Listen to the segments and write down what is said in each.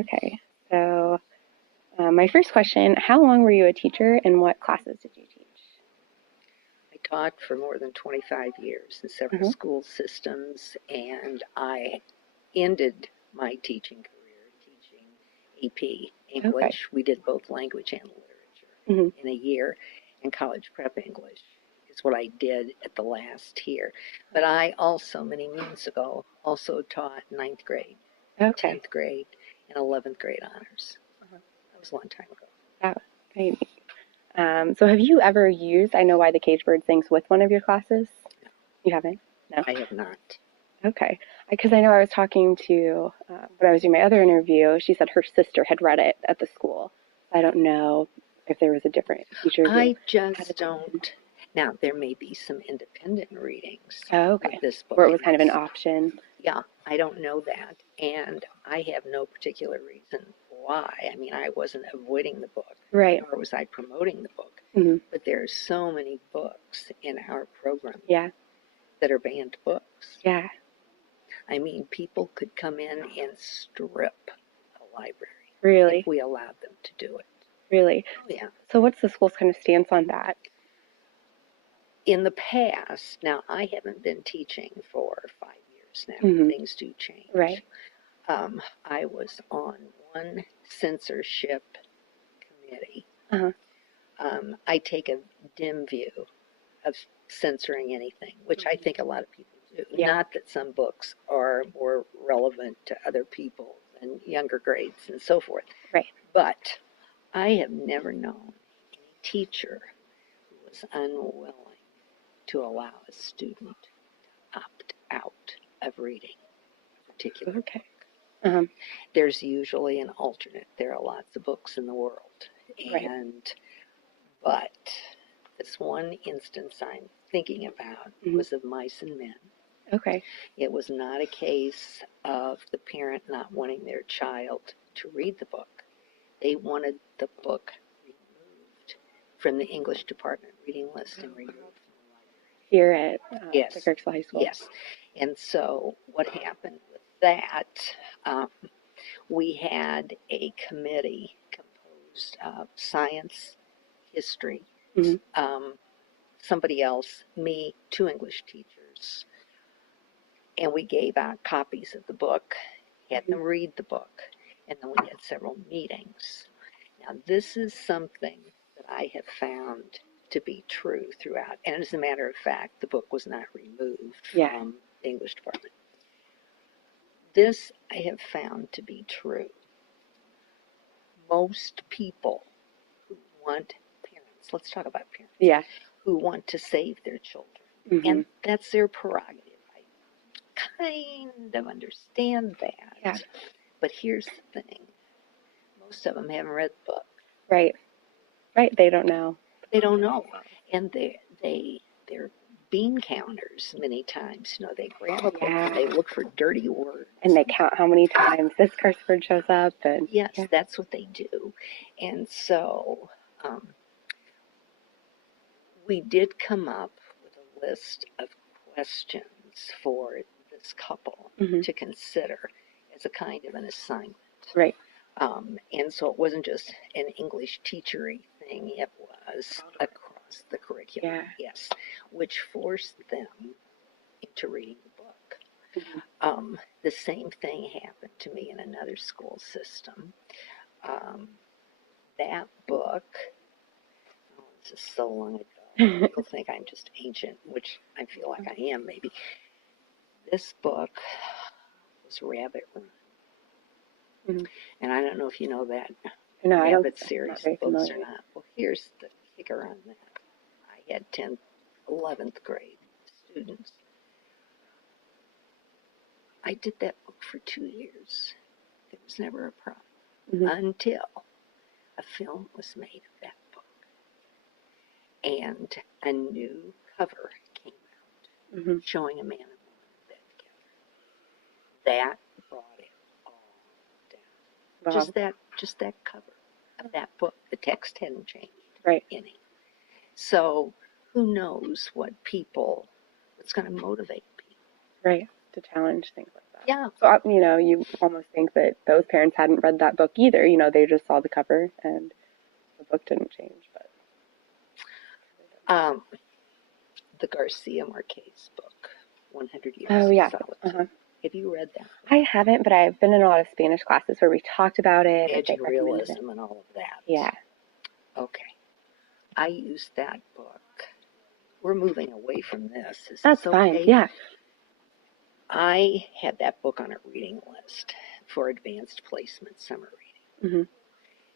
Okay. So, my first question, how long were you a teacher and what classes did you teach? I taught for more than 25 years in several Uh-huh. school systems, and I ended my teaching career teaching AP Okay. English. We did both language and literature Hmm. in a year, and college prep English is what I did at the last year. But I also, many moons ago, also taught ninth grade, Okay. 10th grade, and 11th grade honors. Uh-huh. That was a long time ago. That very neat. So have you ever used I Know Why the Caged Bird Sings with one of your classes? No, You haven't? No? I have not. Okay. Because I know I was talking to, when I was doing my other interview, she said her sister had read it at the school. I don't know if there was a different teacher who I had just it. don't. Now, there may be some independent readings Oh, with okay. this Where book, it was and kind of an that's, option. yeah, I don't know that. And I have no particular reason why. I mean, I wasn't avoiding the book, Right. nor was I promoting the book. Hmm. But there's so many books in our program Yeah. that are banned books. Yeah. I mean, people could come in and strip a library if Really. we allowed them to do it. Really. Oh, yeah. So what's the school's kind of stance on that? In the past, now I haven't been teaching for 5 years now, Hmm. things do Right. change. I was on one censorship committee. Uh-huh. I take a dim view of censoring anything, which I Hmm. think a lot of people do. Yeah. Not that some books are more relevant to other people and younger grades and so forth, Right. but I have never known any teacher who was unwilling to allow a student to opt out of reading a particular Okay. book. Um, There's usually an alternate. There are lots of books in the world. right. And, but this one instance I'm thinking about Hmm. was of Mice and Men. Okay. It was not a case of the parent not wanting their child to read the book. They wanted the book removed from the English department reading list and removed from the library. Here at the Yes, Kirksville High School. yes. And so what happened with that, um, we had a committee composed of science, history, Hmm. um, somebody else, me, two English teachers, and we gave out copies of the book, had Hmm. them read the book, and then we had several meetings. Now, this is something that I have found to be true throughout. And as a matter of fact, the book was not removed Yeah. from the English department. This I have found to be true. Most people who want parents, let's talk about parents, Yeah. who want to save their children, Hmm. and that's their prerogative. I kind of understand Yeah. that. But here's the thing, most of them haven't read the book. Right. Right. They don't know. They don't know. And they're bean counters many times. You know, they grab a book Yeah. and they look for dirty And words. they count how many times this curse word shows up. And Yes, yeah. that's what they do. And so um, we did come up with a list of questions for this couple Hmm. to consider as a kind of an assignment. Right. And so it wasn't just an English teachery thing, it was across the curriculum, Yeah. yes, which forced them into reading the book. Hmm. The same thing happened to me in another school system. Um, that book, oh, this is so long ago. People think I'm just ancient, which I feel like I am maybe. This book was Rabbit Run. Hmm. And I don't know if you know that No, I don't. Rabbit I'm not series very of books or familiar. not. Well, here's the kicker on that. I had 10th, 11th grade students. I did that book for 2 years. There was never a problem Hmm. until a film was made of that book and a new cover came out Hmm. showing a man and woman in bed together. That brought it all down. Wow. Just that cover of that book. The text hadn't changed Right. any. So who knows what's going to motivate people. Right. To challenge things like Yeah. So, you almost think that those parents hadn't read that book either. They just saw the cover and the book didn't change. But Um, the Garcia Marquez book, 100 oh Years of yeah, Solitude. Have you read that? I haven't, but I've been in a lot of Spanish classes where we talked about it or they Magic recommended it. realism and all of that. Yeah. Okay. I used that book. We're moving away from this. Is That's this fine. okay? Yeah. I had that book on a reading list for advanced placement summer reading. Hmm.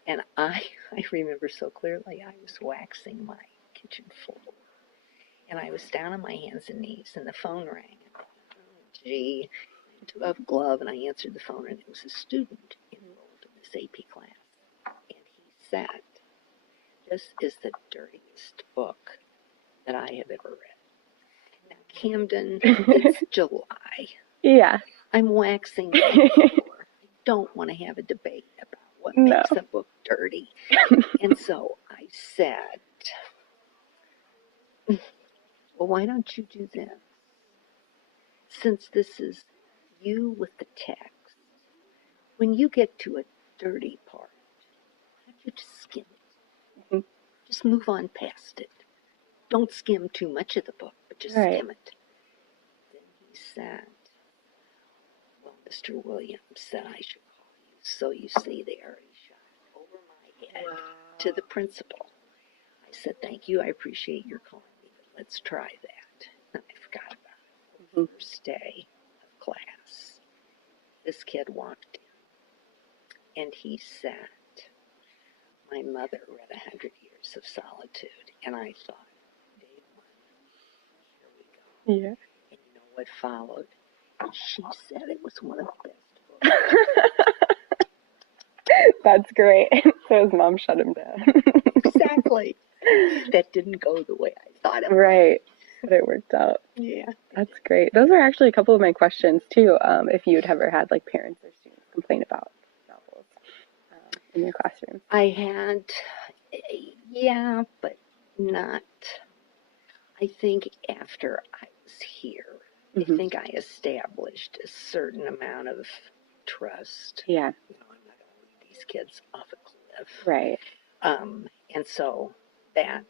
And I remember so clearly I was waxing my kitchen floor. And I was down on my hands and knees, and the phone rang. Oh, gee. I took off a glove, and I answered the phone, and it was a student enrolled in this AP class. And he said, "This is the dirtiest book that I have ever read." Now, Camden, it's July. Yeah. I'm waxing my floor. I don't want to have a debate about what No. makes a book dirty. And so I said, well, why don't you do this? Since this is you with the text, when you get to a dirty part, why don't you just skim it? Mhm. Just move on past it. Don't skim too much of the book, but just Right. skim it. Then he said, well, Mr. Williams said I should call you. So you see, they already shot over my head to the principal. I said, thank you, I appreciate your calling me, but let's try that. And I forgot about it. The first day of class, this kid walked in, and he said, my mother read 100 Years of Solitude, and I thought, day one, here we go. Yeah. And you know what followed? She said it was one of the best books. That's great. So his mom shut him down. Exactly. That didn't go the way I thought it would. Right. But it worked out. Yeah. That's great. Those are actually a couple of my questions too. If you'd ever had like parents or students complain about novels in your classroom. I had, yeah, but not. I think after I was here, I think I established a certain amount of trust. Yeah. I'm not going to lead these kids off a cliff. Right. And so that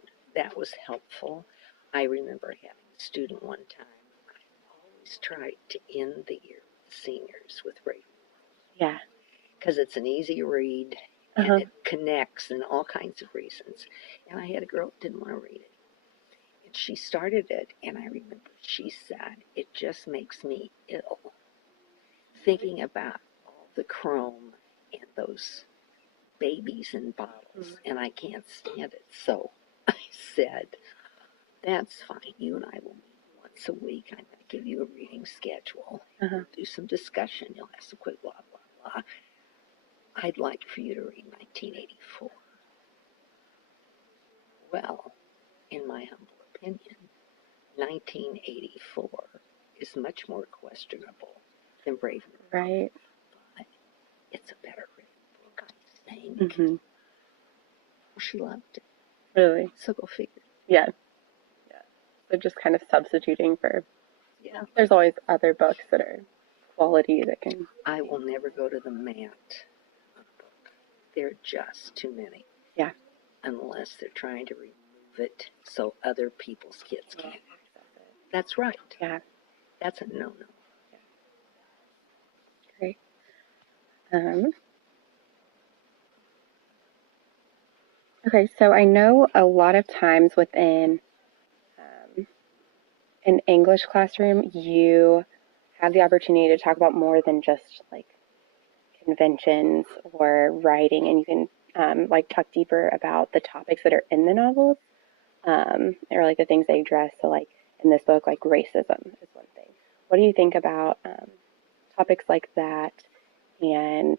was helpful. I remember having a student one time. I always tried to end the year with seniors with Brave New World. Yeah. Because it's an easy read and it connects and all kinds of reasons. And I had a girl that didn't want to read it. And she started it, and I remember she said, it just makes me ill thinking about all the chrome and those babies in bottles, and I can't stand it. So I said, that's fine. You and I will meet once a week. I'm going to give you a reading schedule. We'll do some discussion. You'll have some quick blah, blah, blah. I'd like for you to read 1984. Well, in my humble opinion, 1984 is much more questionable than Brave New World. Right. But it's a better written book, I think. Well, she loved it. Really? So go figure. Yeah. Yeah. So just kind of substituting for. Yeah. There's always other books that are quality that can. I will never go to the mat on a book. There are just too many. Yeah. Unless they're trying to remove it so other people's kids can't access it. That's right. Yeah. That's a no-no. Yeah. Great. Okay, so I know a lot of times within an English classroom, you have the opportunity to talk about more than just like conventions or writing, and you can like talk deeper about the topics that are in the novels, or like the things they address. So like in this book, like racism is one thing. What do you think about topics like that and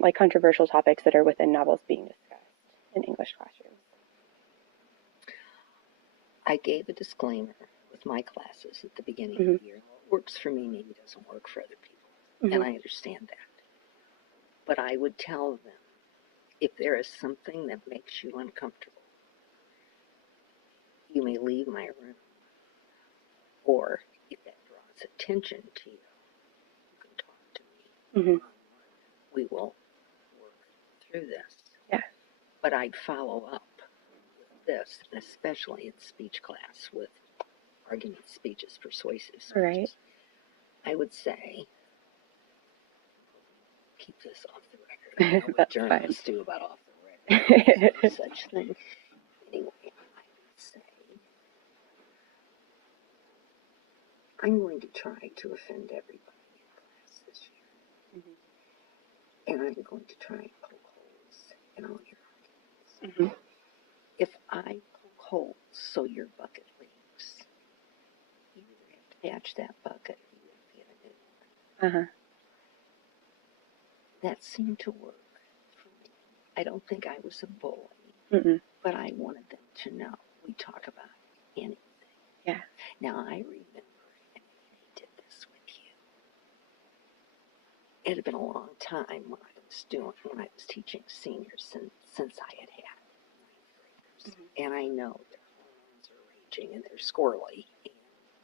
like controversial topics that are within novels being discussed in English classrooms? I gave a disclaimer with my classes at the beginning of the year. What works for me maybe doesn't work for other people, and I understand that. But I would tell them, if there is something that makes you uncomfortable, you may leave my room. Or if that draws attention to you, you can Mhm. We will work through this. Yeah. But I'd follow up with this, and especially in speech class with argument speeches, persuasive speeches. Right. I would say, keep this off the record. I know what That's journalists do about off the record. fine. There's no such thing. Anyway, I would say, I'm going to try to offend everybody in class this year. And I'm going to try and poke holes in all your arguments. Mhm. If I poke holes so your bucket leaks, you either have to patch that bucket or you have to get a new one. Uh-huh. That seemed to work for me. I don't think I was a bully, Mm-mm. but I wanted them to know we talk about anything. Yeah. Now I remember, and I did this with you. It had been a long time when I was teaching seniors since I had ninth graders, and I know their hormones are raging and they're squirrely and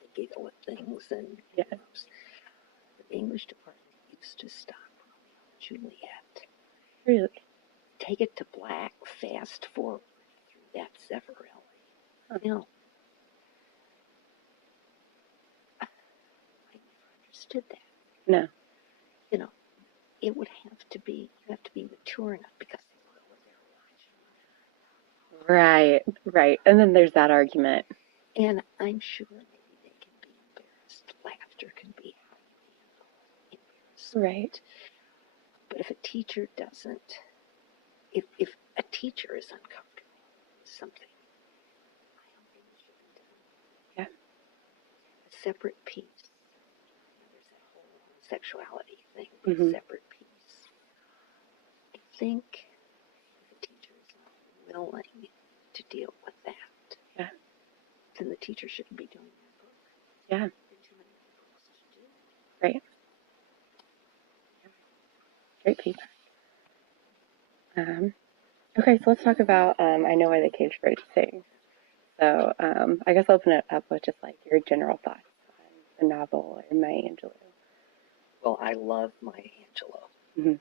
they giggle at things and Yes. the English department used to stop Romeo and Juliet. Really? Take it to black, fast forward through that Zeffirelli film. I never understood that. No. You know, it would have to be, you have to be mature enough because they were over there watching. Right. Right. And then there's that argument. And I'm sure maybe they can be embarrassed. Laughter can be how you handle embarrassment. Right. But if a teacher doesn't, if a teacher is uncomfortable with something, I don't think it should be done. Yeah. A separate piece. There's that whole sexuality thing, Mhm. separate piece. I think if a teacher is not willing to deal with that, Yeah. then the teacher shouldn't be doing that book. Yeah. There are too many books to do. Right. Great feedback. Okay, so let's talk about I Know Why the Caged Bird Sings. So I guess I'll open it up with just like your general thoughts on the novel or Maya Angelou. Well, I love Maya Angelou. Mhm.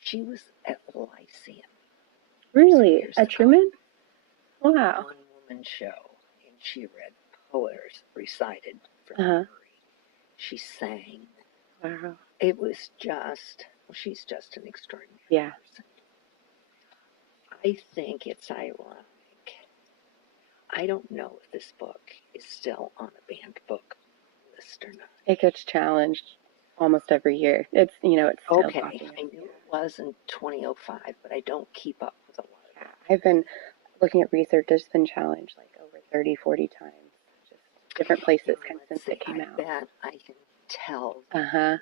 She was at Lyceum. Really? Years At ago. Truman? Wow. One woman show, and she read poetry recited from Uh-huh. Murray. She sang. Wow. It was just, well, she's just an extraordinary Yeah. person. I think it's ironic. I don't know if this book is still on a banned book list or not. It gets challenged almost every year. It's still Okay, popular. I knew it was in 2005, but I don't keep up with a lot of Yeah. it. I've been looking at research. It's been challenged like over 30, 40 times. Just different places kind of since it came out. I bet I can tell Uh-huh.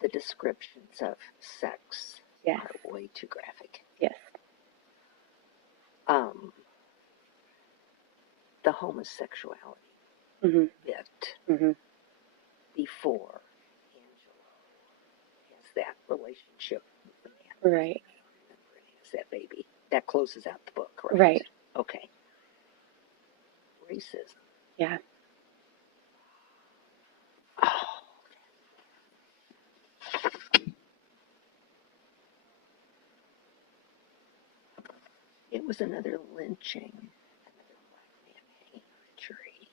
the descriptions of sex Yes. are way too graphic. Yes. The homosexuality Mhm. bit Mhm. before Angelo has that relationship with the man. Right. I don't remember it as that baby. That closes out the book, right? Right. Okay. Racism. Yeah. Oh. It was another lynching, another black man hanging on a tree.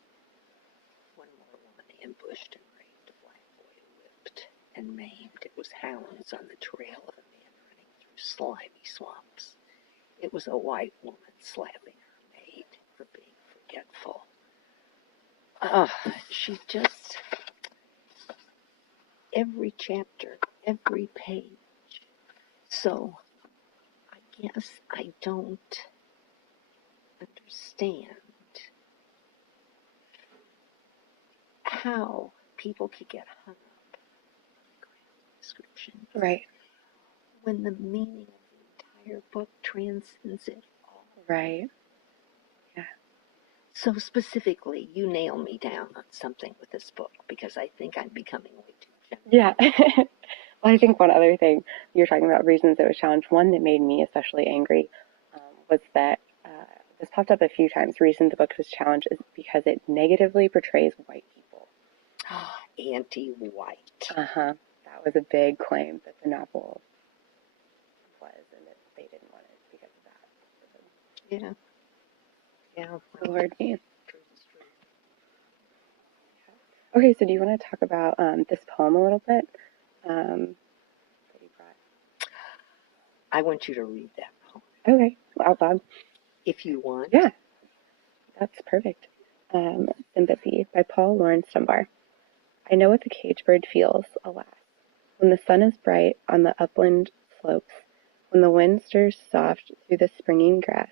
One more woman ambushed and raped, a black boy whipped and maimed. It was hounds on the trail of a man running through slimy swamps. It was a white woman slapping her maid for being forgetful. She just, every chapter, every page. So I guess I don't understand how people could get hung up on descriptions. Right. When the meaning of the entire book transcends it all. Right. Yeah. So specifically, you nail me down on something with this book because I think I'm becoming way too general. Yeah. Well, I think one other thing you're talking about reasons it was challenged. One that made me especially angry was that this popped up a few times. Reason the book was challenged is because it negatively portrays white people. anti-white. Uh-huh. That was a big claim that the novel was, and that they didn't want it because of that. Yeah. Yeah. Lord me. Truth is true. Okay, so do you want to talk about this poem a little bit that you brought? I want you to read that poem. Okay, out loud. If you want. Yeah, that's perfect. Sympathy by Paul Laurence Dunbar. I know what the cage bird feels, alas, when the sun is bright on the upland slopes, when the wind stirs soft through the springing grass,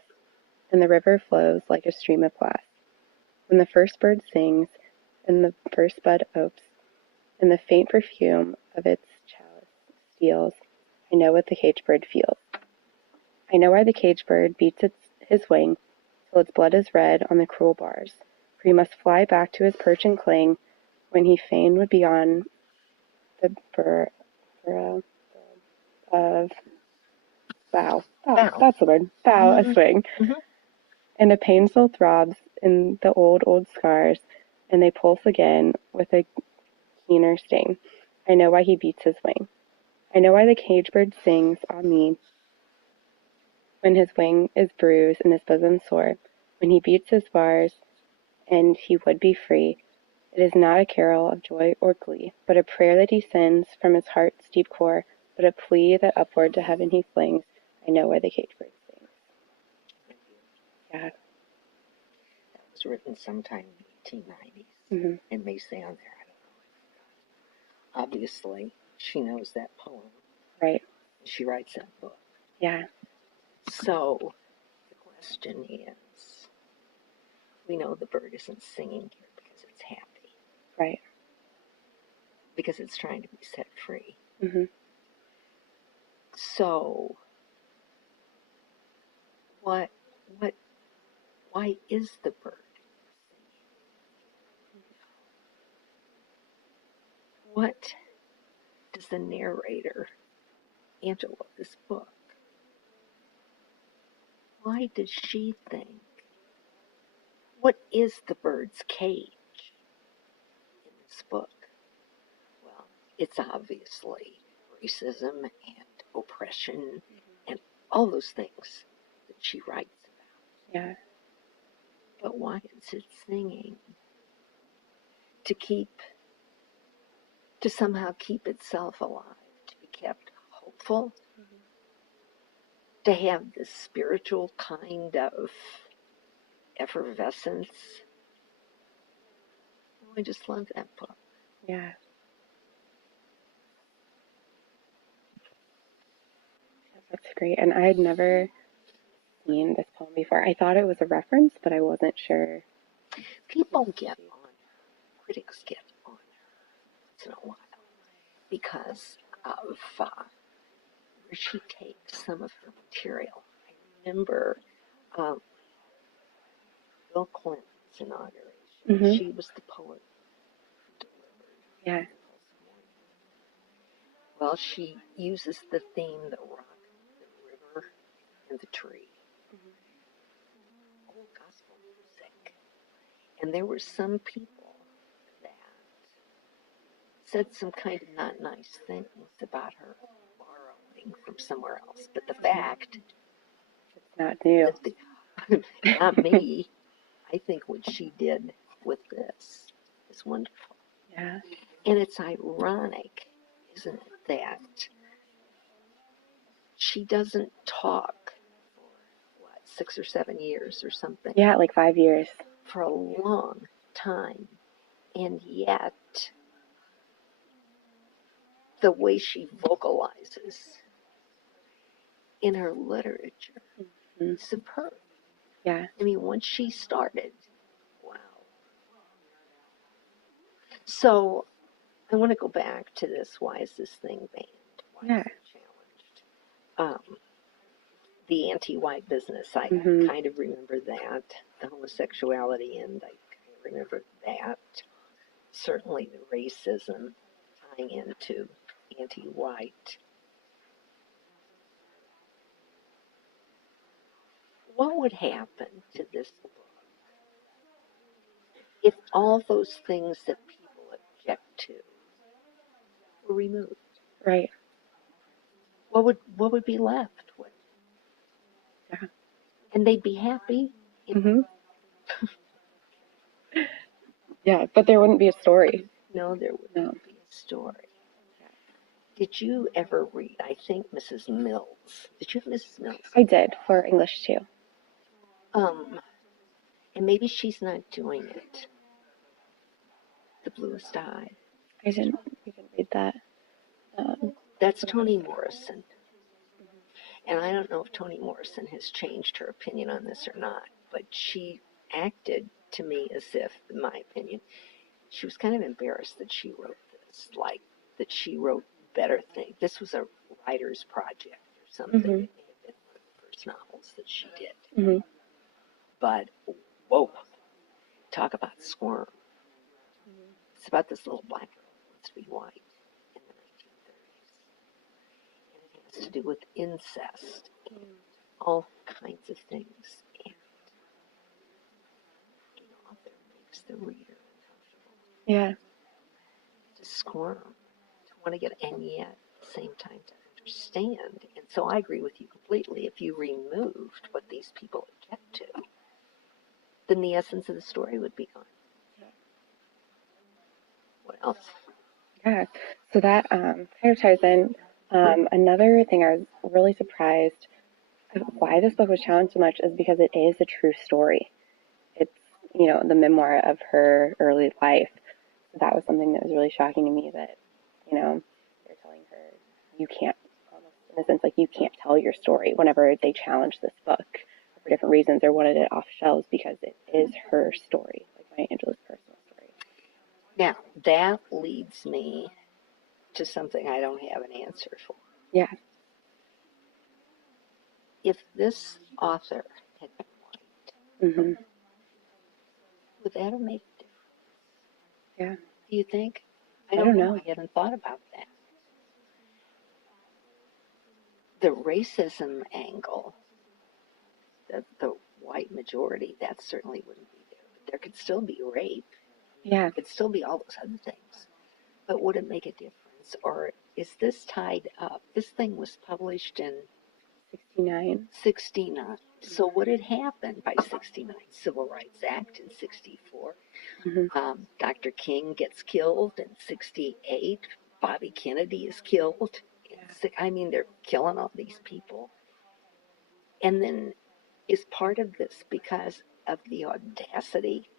and the river flows like a stream of glass, when the first bird sings, and the first bud opes, and the faint perfume of its chalice steals, I know what the cage bird feels. I know why the cage bird beats his wing till its blood is red on the cruel bars, for he must fly back to his perch and cling when he fain would be on the burrow of bough. Bow. That's the word. Bough, a swing. Mhm. And a pain still throbs in the old scars, and they pulse again with a keener sting. I know why he beats his wing. I know why the cage bird sings, ah me, when his wing is bruised and his bosom sore, when he beats his bars and he would be free. It is not a carol of joy or glee, but a prayer that he sends from his heart's deep core, but a plea that upward to heaven he flings. I know why the cage bird sings. Yeah. That was written sometime in the 1890s. Mm-hmm. It may say on there, I don't know. Obviously, she knows that poem. Right. She writes that book. Yeah. So the question is, we know the bird isn't singing here because it's happy. Right. Because it's trying to be set free. Mm-hmm. So why is the bird singing? What does the narrator, Angela, of this book, why does she think? What is the bird's cage in this book? Well, it's obviously racism and oppression and all those things that she writes about. Yeah. But why is it singing? To somehow keep itself alive, to be kept hopeful, to have this spiritual kind of effervescence. I just love that book. Yeah. That's great. And I had never seen this poem before. I thought it was a reference, but I wasn't sure. People get on her, critics get on her once in a while because of where she takes some of her material. I remember Bill Clinton's inauguration. Mm-hmm. She was the poet who delivered. Yeah. Well, she uses the theme, the rock, the river, and the tree. Old gospel music. And there were some people that said some kind of not nice things about her borrowing from somewhere else. But the fact It's not new. that not me, I think what she did with this is wonderful. Yeah. And it's ironic, isn't it, that she doesn't talk for, 6 or 7 years or something? Yeah, like 5 years. For a long time. And yet, the way she vocalizes in her literature is superb. Yeah. I mean, once she started, wow. So, I want to go back to this. Why is this thing banned? Why Yeah. is it challenged? The anti-white business, I Mm-hmm. kind of remember that. The homosexuality, and I kind of remember that. Certainly the racism tying into anti-white. What would happen to this book if all those things that people object to were removed. Right. What would be left? Yeah. And they'd be happy. Hmm. Yeah, but there wouldn't be a story. No, there wouldn't No. be a story. Did you ever read, I think, Mrs. Mills? Did you have Mrs. Mills? I did for English too. And maybe she's not doing it. The Bluest Eye. I didn't even read that. That's Toni Morrison. And I don't know if Toni Morrison has changed her opinion on this or not, but she acted to me as if, in my opinion, she was kind of embarrassed that she wrote this, like that she wrote better things. This was a writer's project or something. Mhm. It may have been one of the first novels that she did. Hmm. But, whoa, talk about squirm. It's about this little black girl who wants to be white in the 1930s. And it has to do with incest and all kinds of things. And the author makes the reader uncomfortable. Yeah. To squirm, to want to get, and yet at the same time to understand. And so I agree with you completely. If you removed what these people get to, then the essence of the story would be gone. What else? Yeah. So that kind of ties in. Another thing I was really surprised of why this book was challenged so much is because it is a true story. It's, the memoir of her early life. So that was something that was really shocking to me that, they're telling her you can't, almost in a sense, like you can't tell your story whenever they challenge this book for different reasons or wanted it off shelves because it is her story, like Maya Angelou's personal story. Now, that leads me to something I don't have an answer for. Yeah. If this author had been white, Mm-hmm. would that have made a difference? Yeah. Do you think? I don't know. I haven't thought about that. The racism angle, the white majority, that certainly wouldn't be there. But there could still be rape. Yeah. There could still be all those other things. But would it make a difference? Or is this tied up? This thing was published in 69. 69. So what had happened by 69? Civil Rights Act in 64. Mm-hmm. Dr. King gets killed in 68. Bobby Kennedy is killed. I mean, they're killing all these people. And then is part of this because of the audacity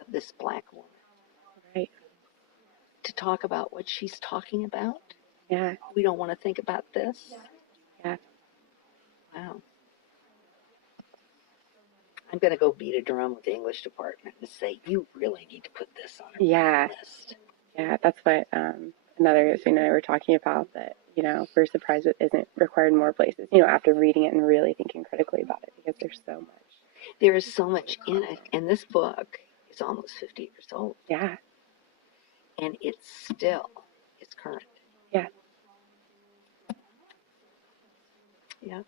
of this black woman Right. to talk about what she's talking about? Yeah. We don't want to think about this? Yeah. Wow. I'm going to go beat a drum with the English department and say, you really need to put this on our list. Yeah, that's what another student and I were talking about, that, we're surprised it isn't required in more places, after reading it and really thinking critically about it, because there's so much. There is so much in it. And this book is almost 50 years old. Yeah. And it's still, it's current. Yeah. Yeah.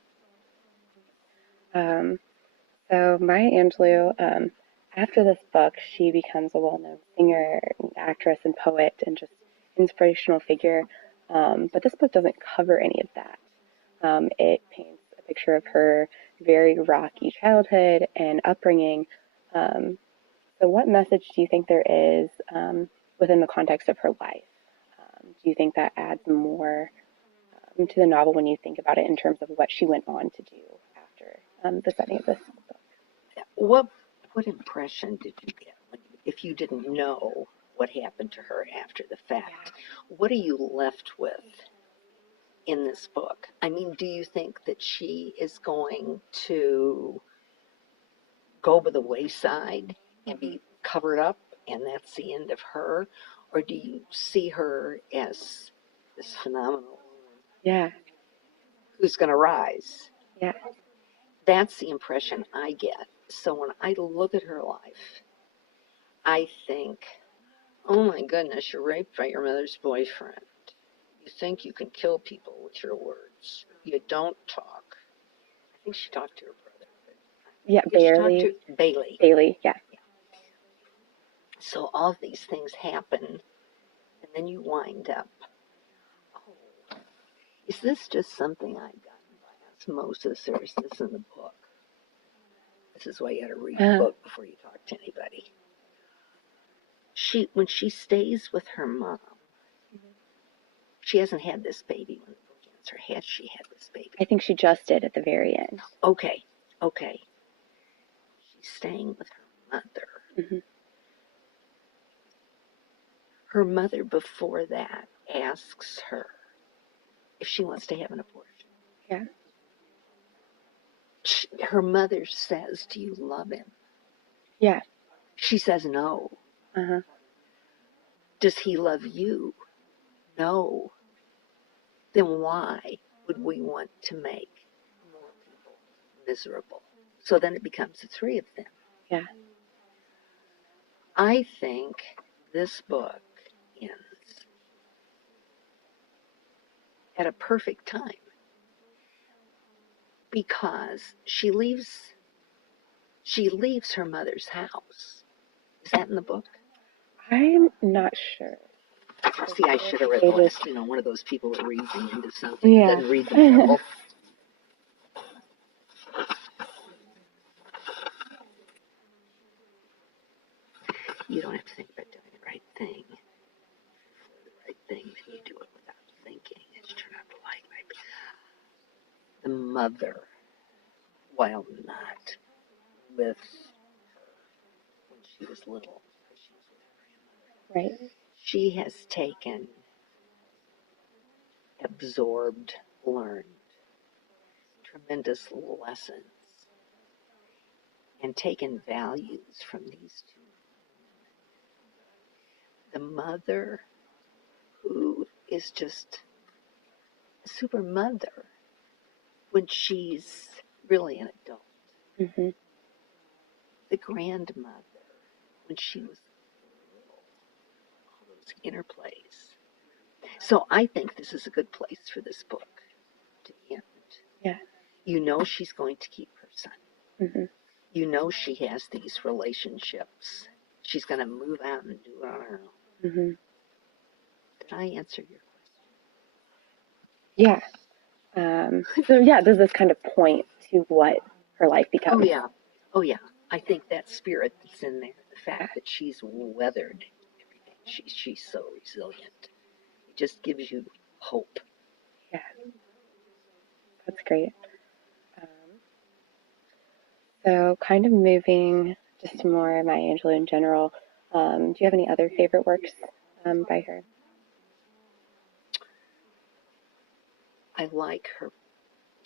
So Maya Angelou, after this book, she becomes a well-known singer, actress, and poet, and just inspirational figure. But this book doesn't cover any of that. It paints a picture of her very rocky childhood and upbringing. So what message do you think there is within the context of her life? Do you think that adds more to the novel when you think about it in terms of what she went on to do after the setting of this book? What impression did you get if you didn't know what happened to her after the fact? Yeah. What are you left with in this book? I mean, do you think that she is going to go by the wayside and be covered up and that's the end of her? Or do you see her as this phenomenal woman who's going to rise? Yeah. That's the impression I get. So when I look at her life, I think, oh my goodness, you're raped by your mother's boyfriend. You think you can kill people with your words. You don't talk. I think she talked to her brother. Yeah, Bailey. Bailey. Bailey, yeah. So all of these things happen, and then you wind up, oh, is this just something I've gotten by osmosis, or is this in the book? This is why you got to read the book before you talk to anybody. When she stays with her mom, she hasn't had this baby when the book ends, or has she had this baby? I think she just did at the very end. Okay. She's staying with her mother. Mm-hmm. Her mother before that asks her if she wants to have an abortion. Yeah. Her mother says, do you love him? Yeah. She says no. Uh-huh. Does he love you? No. Then why would we want to make more people miserable? So then it becomes the three of them. Yeah. I think this book ends at a perfect time because she leaves her mother's house. Is that in the book? I'm not sure. See, I should have read the last, one of those people that reads into something, doesn't read the Bible. You don't have to think about doing the right thing. For the right thing, then you do it without thinking. It's turned out to like the mother, while not with her when she was little, she was with her grandmother. Right. She has taken, absorbed, learned tremendous lessons and taken values from these two. The mother, who is just a super mother when she's really an adult. Mm-hmm. The grandmother, when she was little, all those interplays. So I think this is a good place for this book to end. Yeah. You know she's going to keep her son. Mm-hmm. You know she has these relationships. She's going to move out and do it on her own. Mm-hmm. Did I answer your question? Yeah. So yeah, does this kind of point to what her life becomes? Oh yeah. I think that spirit that's in there, the fact that she's weathered everything, she's so resilient. It just gives you hope. Yeah. That's great. So kind of moving just to more Maya Angelou in general, do you have any other favorite works by her? I like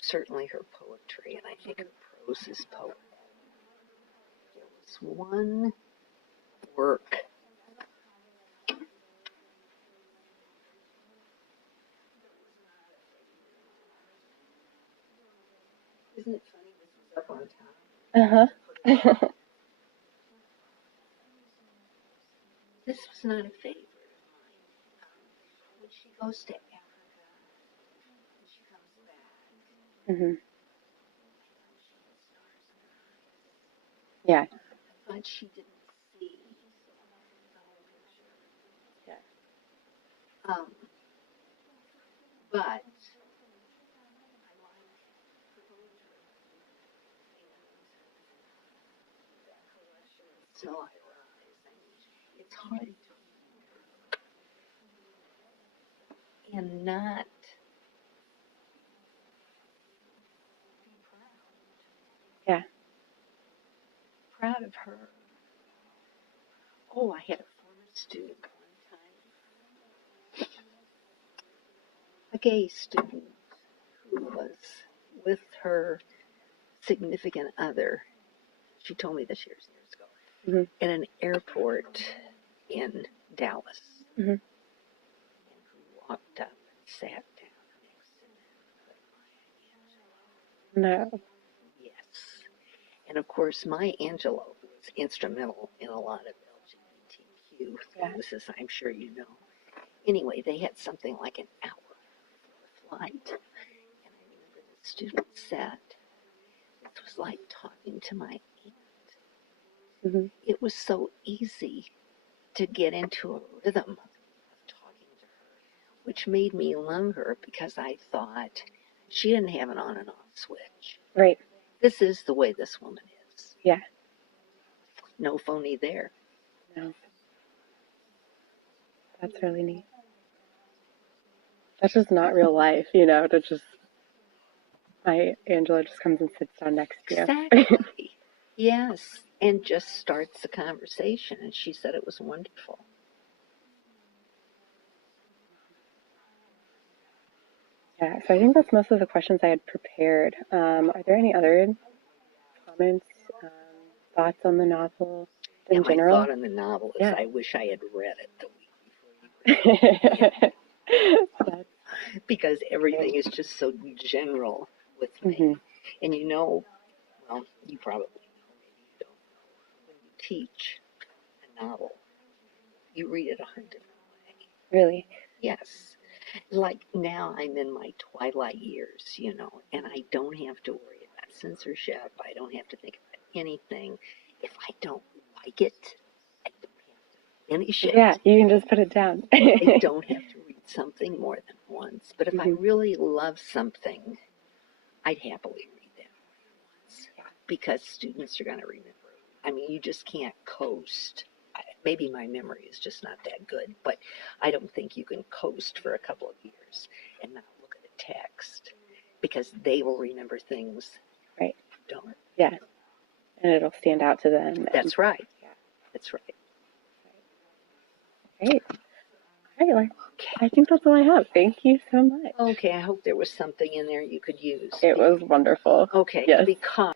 certainly her poetry, and I think her prose is poetry. There was one work. Isn't it funny this was up on time? Uh-huh. This was not a favorite of mine. When she goes to Africa, when she comes back, Mm-hmm. Yeah. but she didn't see the whole picture. Yeah. But I like her poetry. So I rise. It's hard to and not be proud. Yeah. Proud of her. Oh, I had a former student one time, a gay student who was with her significant other. She told me this years ago. Mm-hmm. In an airport in Dallas. Mm-hmm. And who walked up and sat down next to Maya Angelou. No. Yes. And of course, Maya Angelou was instrumental in a lot of LGBTQ things, as I'm sure you know. Anyway, they had something like an hour for a flight. And I remember the student said, this was like talking to my aunt. Mm-hmm. It was so easy to get into a rhythm of talking which made me love her because I thought she didn't have an on and off switch. Right. This is the way this woman is. Yeah. No phony there. No. That's really neat. That's just not real life, to just, Angela just comes and sits down next to you. Exactly. Yes. And just starts the conversation. And she said it was wonderful. Yeah, so I think that's most of the questions I had prepared. Are there any other comments, thoughts on the novel in general? My thought on the novel is I wish I had read it the week before you read it. Because everything is just so general with me. Mm-hmm. And well, you probably know, maybe you don't know, when you teach a novel, you read it 100 different ways. Really? Yes. Like now I'm in my twilight years, and I don't have to worry about censorship. I don't have to think about anything. If I don't like it, I don't have to finish it. Yeah, you can just put it down. I don't have to read something more than once. But if I really love something, I'd happily read that once. Yeah. Because students are going to remember. I mean, you just can't coast. Maybe my memory is just not that good, but I don't think you can coast for a couple of years and not look at the text because they will remember things. Right. Don't. Yeah. And it'll stand out to them. That's right. Yeah. That's right. Great. All right. I think that's all I have. Thank you so much. Okay. I hope there was something in there you could use. It was wonderful. Okay. Yes. Because